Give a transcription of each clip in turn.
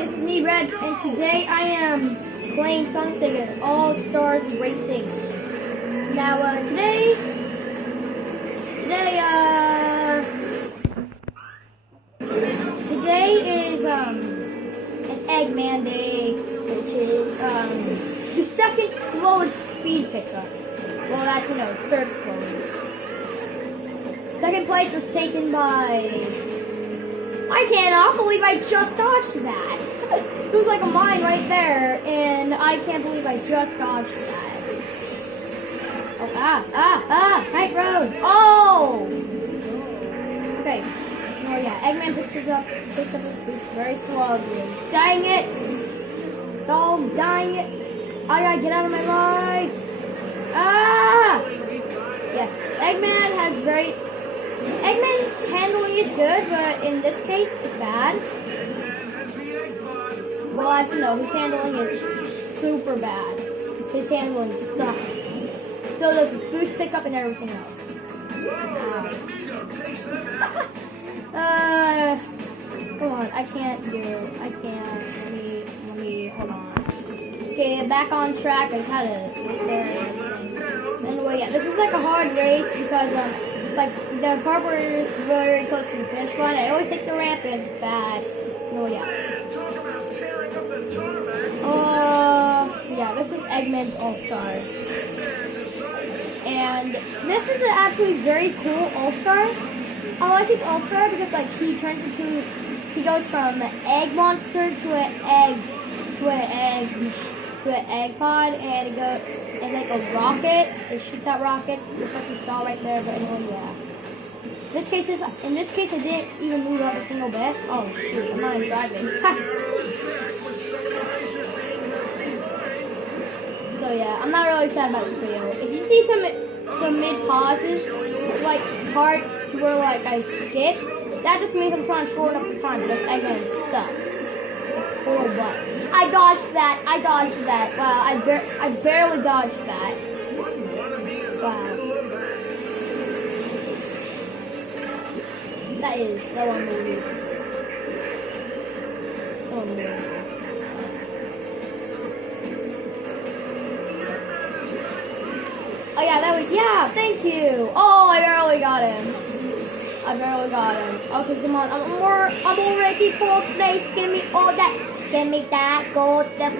this is me, Red, and today I am playing some Sega All-Stars Racing. Now, today is, an Eggman Day, which is, the second slowest speed pickup. Well, actually, no, third slowest. Second place was taken by... I cannot believe I just dodged that. It was like a mine right there, and I can't believe I just dodged that. Oh, tight road. Oh! Okay. Oh yeah, Eggman picks up his boost very slowly. Dang it! Oh, dang it! I gotta get out of my line. Ah! Yeah, Eggman's handling is good, but in this case, it's bad. Well, I don't know, his handling is super bad. His handling sucks. So does his boost pickup and everything else. Hold on, I can't. Let me, hold on. Okay, back on track, I just had to get there. Anyway, yeah, this is like a hard race because, like, the part where it's very close to the finish line, I always hit the ramp and it's bad. Oh, yeah. Yeah, this is Eggman's All-Star. And this is an actually very cool All-Star. I like his All-Star because, like, he goes from an egg monster to an egg pod, and it goes, and like a rocket. It shoots out rockets, just like you saw right there. But anyway, yeah. In this case, I didn't even move up a single bit. Oh shoot, I'm not even driving. So yeah, I'm not really sad about this video. If you see some mid pauses, like parts to where like I skip, that just means I'm trying to shorten up the time because Eggman sucks. Like total butt. I dodged that. Wow, I barely dodged that. Wow. That is so unbelievable. So unbelievable. Oh yeah, thank you. Oh, I barely got him. Okay, come on. I'm already fourth place. Give me all that. Give me that gold, that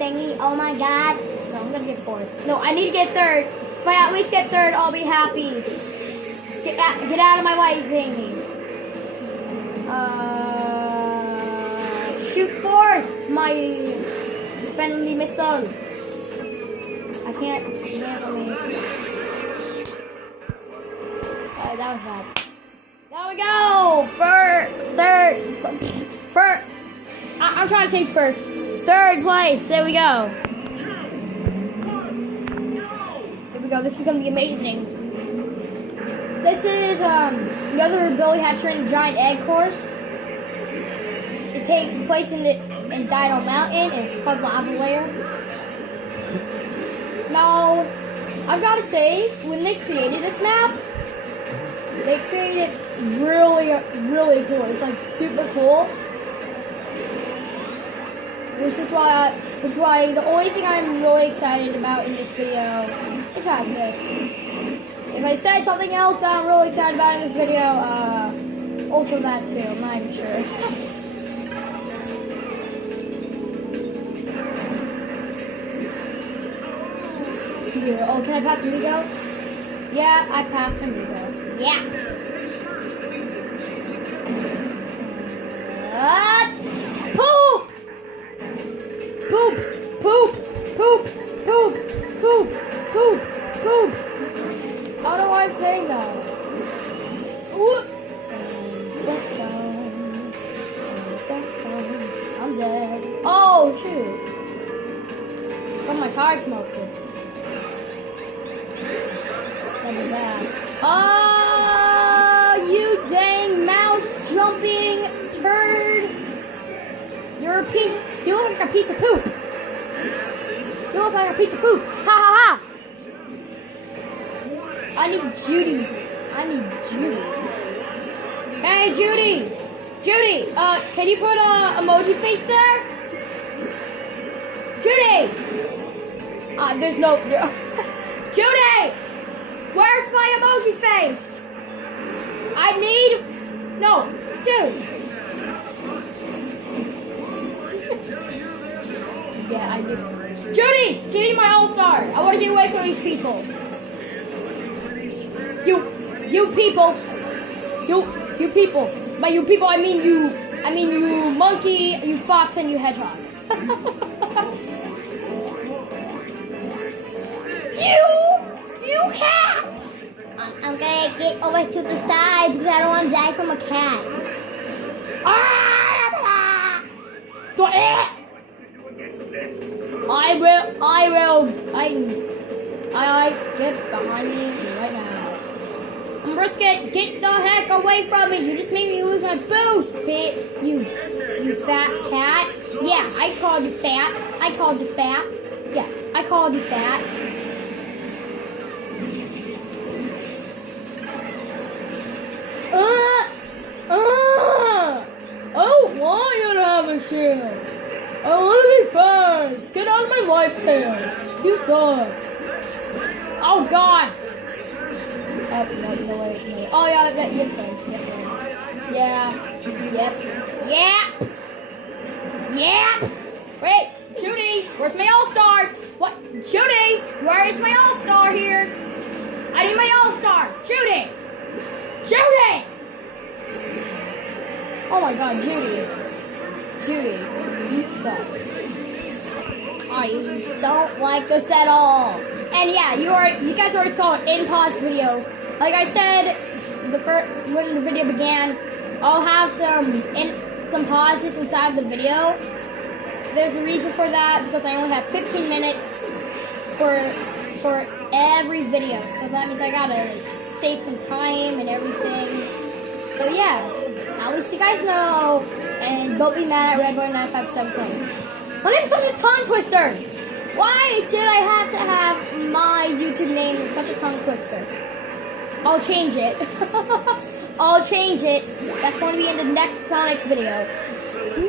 thingy. Oh my god. No, I'm gonna get fourth. No, I need to get third. If I at least get third, I'll be happy. Get out of my way, thingy. Shoot fourth, my friendly missile. I can't believe. That was bad. There we go! First. I'm trying to say first. Third place. There we go. Here we go. This is gonna be amazing. This is another Billy Hatcher and the Giant Egg course. It takes place in Dino Mountain, and it's called Lava Layer. Now, I've got to say, when they created this map, they created it really, really cool. It's like super cool. Which is why the only thing I'm really excited about in this video is about this. If I say something else that I'm really excited about in this video, also that too, I'm not even sure. Oh, can I pass Amigo? Yeah, I passed Amigo. Yeah. Poop! I don't know why I'm saying that. I'm dead. Oh, shoot. Oh, my tire smoking. That'd be bad. Oh, you dang mouse jumping turd. You look like a piece of poop. You look like a piece of poop. Ha ha ha. I need Judy. Hey, Judy. Judy, can you put a emoji face there? Judy! There's no... Judy! Where's my emoji face? I need... No, dude. Yeah, I do. Judy! Give me my All-Star. I want to get away from these people. You people. You people. By you people, I mean you monkey, you fox, and you hedgehog. You cat! I'm gonna get over to the side because I don't want to die from a cat. I get behind me right now. Brisket, get the heck away from me! You just made me lose my boost, bitch! You fat cat! Yeah, I called you fat. I called you fat. Yeah, I called you fat. I don't want you to have a shield. I want to be first. Get out of my life, Tails. You suck. Oh God. No, wait. Oh yeah, yes, sir. Yeah. Yep. Wait, Judy, where's my All-Star? What? Judy, where is my All-Star here? I need my All-Star. Judy. Oh my God, Judy, you suck. I don't like this at all. And yeah, you guys already saw an in-pause video. Like I said, when the video began, I'll have some pauses inside of the video. There's a reason for that because I only have 15 minutes for every video, so that means I gotta save some time and everything. So yeah, at least you guys know, and don't be mad at Redboy9577. My name is such a tongue twister. Why did I have to have my YouTube name such a tongue twister? I'll change it. That's going to be in the next Sonic video.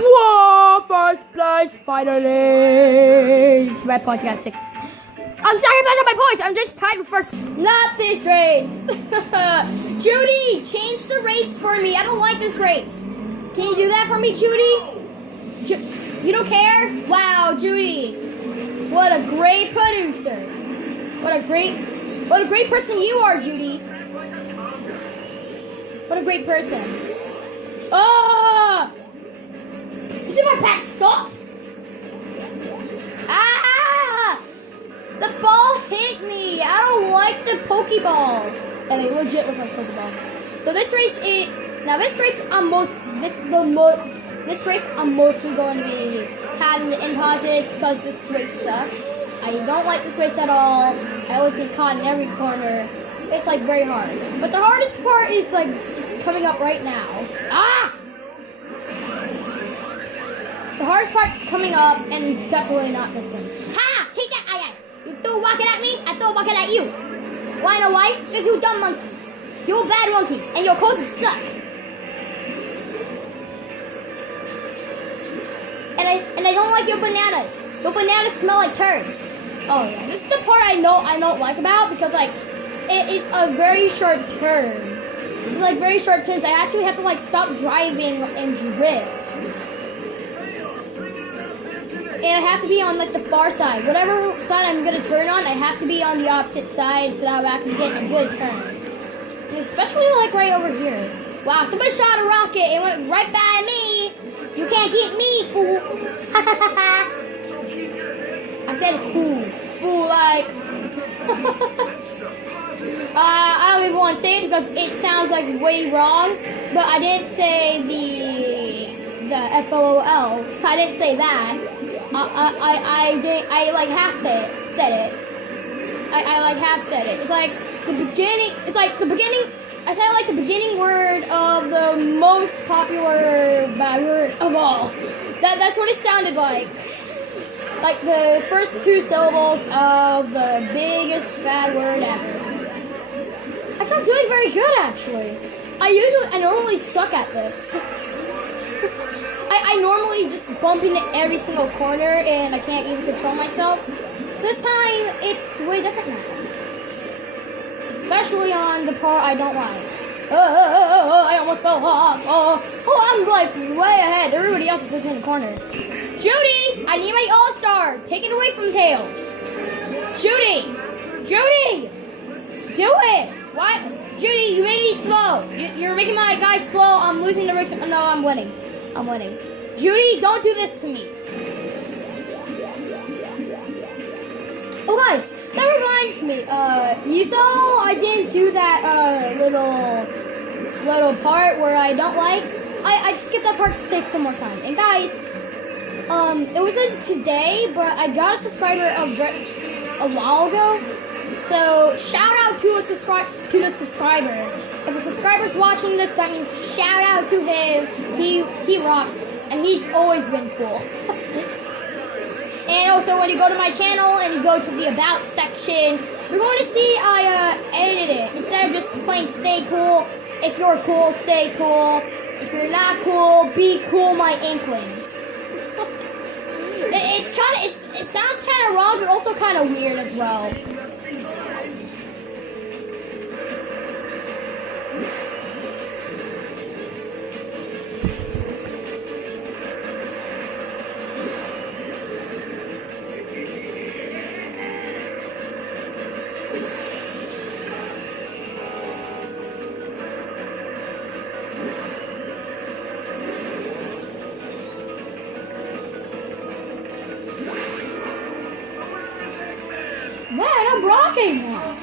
Whoa, first place, finally. Red points, got 6. I'm sorry about my points. I'm just tied with first. Not this race. Judy, change the race for me. I don't like this race. Can you do that for me, Judy? You don't care? Wow, Judy. What a great producer. What a great person you are, Judy. What a great person. Oh! You see my pack sucks? Ah! The ball hit me. I don't like the Pokeball. And they legit look like Pokeball. So this race I'm mostly going to be having the in pauses because this race sucks. I don't like this race at all. I always get caught in every corner. It's like very hard. But the hardest part is like it's coming up right now. Ah! The hardest part's coming up and definitely not this one. Ha! Take that! You threw a rocket at me, I threw a rocket at you. Why know why? Because you dumb monkey. You're a bad monkey and your courses suck. And I don't like your bananas. Your bananas smell like turds. Oh yeah, this is the part I don't like about because like it is a very short turn. It's like very short turns. I actually have to like stop driving and drift. And I have to be on like the far side. Whatever side I'm gonna turn on, I have to be on the opposite side so that I can get a good turn. And especially like right over here. Wow, somebody shot a rocket. It went right by me. You can't get me, fool. I said fool. Fool like. I don't even want to say it because it sounds like way wrong. But I didn't say the FOOL. I didn't say that. I like half said it. I like half said it. It's like the beginning. It's like the beginning. I said like the beginning word of the most popular bad word of all. That's what it sounded like. Like the first 2 syllables of the biggest bad word ever. I'm not doing very good actually. I normally suck at this. I normally just bump into every single corner and I can't even control myself. This time, it's way different now. Especially on the part I don't like. I almost fell off. I'm like way ahead. Everybody else is just in the corner. Judy, I need my All-Star. Take it away from Tails. Judy, do it. Why? Judy, you made me slow. You're making my guy slow. I'm losing the race. No, I'm winning. Judy, don't do this to me. Oh, guys, that reminds me. You saw I didn't do that little part where I don't like. I skipped that part to save some more time. And guys, it wasn't today, but I got a subscriber a while ago. So shout out to the subscriber. If a subscriber's watching this, that means shout out to him. He rocks, and he's always been cool. And also, when you go to my channel and you go to the About section, you're going to see I edited it. Instead of just plain stay cool, if you're cool, stay cool. If you're not cool, be cool, my inklings. It sounds kind of wrong, but also kind of weird as well. Man, I'm rocking now.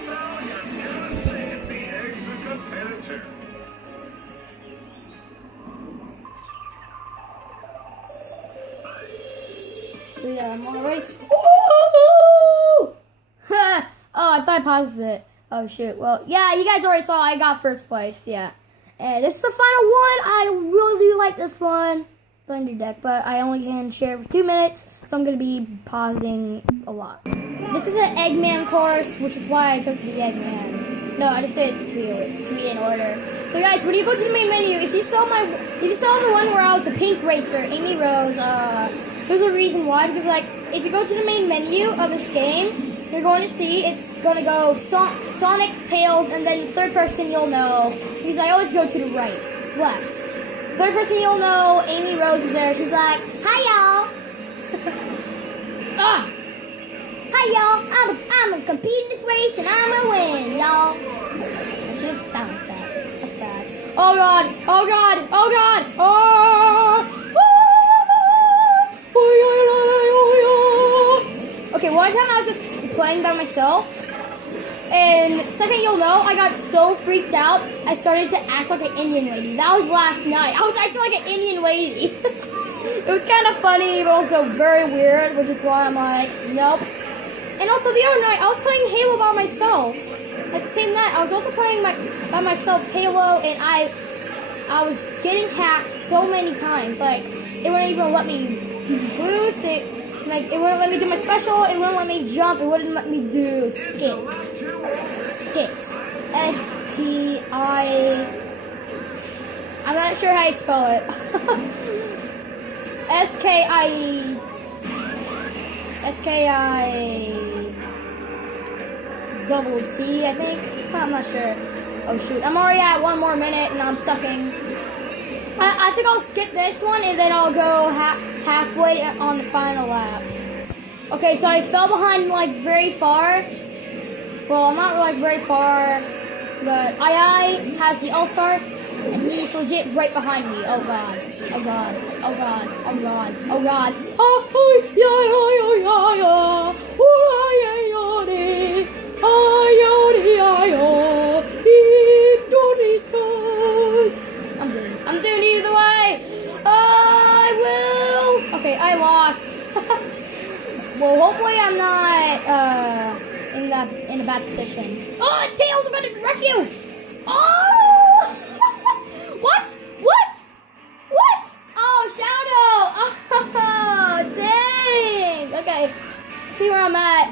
So yeah, I'm already. Oh, I thought I paused it. Oh shoot. Well, yeah, you guys already saw I got first place. Yeah, and this is the final one. I really do like this one, Thunder Deck, but I only can share for 2 minutes, so I'm gonna be pausing a lot. This is an Eggman course, which is why I chose to be Eggman. No, I just said to be in order. So guys, when you go to the main menu, if you saw the one where I was a pink racer, Amy Rose, there's a reason why. Because like, if you go to the main menu of this game, you're going to see it's going to go Sonic, Tails, and then third person you'll know. Because I always go to the left. Third person you'll know, Amy Rose is there. She's like, hi y'all. Hi y'all, I'm gonna compete in this race and I'm gonna win, y'all. She doesn't sound like that. That's bad. Oh god. Okay, one time I was just playing by myself, and second you'll know, I got so freaked out, I started to act like an Indian lady. That was last night. I was acting like an Indian lady. It was kind of funny, but also very weird, which is why I'm like, nope. And also the other night, I was playing Halo by myself. Like the same night, I was also playing by myself Halo, and I was getting hacked so many times. Like, it wouldn't even let me boost. It wouldn't let me do my special. It wouldn't let me jump. It wouldn't let me do skit. S-T-I... I'm not sure how you spell it. S-K-I... double T, I think. I'm not sure. Oh shoot, I'm already at 1 more minute and I'm sucking. I think I'll skip this one and then I'll go halfway on the final lap. Okay, so I fell behind like very far. Well, I'm not like very far, but I has the All-Star and he's legit right behind me. Oh god. Oh god. Oh god. Oh god. Oh god. Oh yeah. I'm doing either way. I will. Okay, I lost. Well, hopefully I'm not in a bad position. Oh, Tails, I'm gonna wreck you. Oh, what? Oh, Shadow. Oh, dang. Okay, see where I'm at.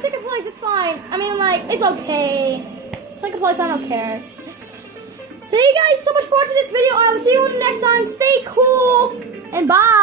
Second place, it's fine. I mean, like, it's okay. Second place, I don't care. Thank you guys so much for watching this video. I will see you next time. Stay cool. And bye!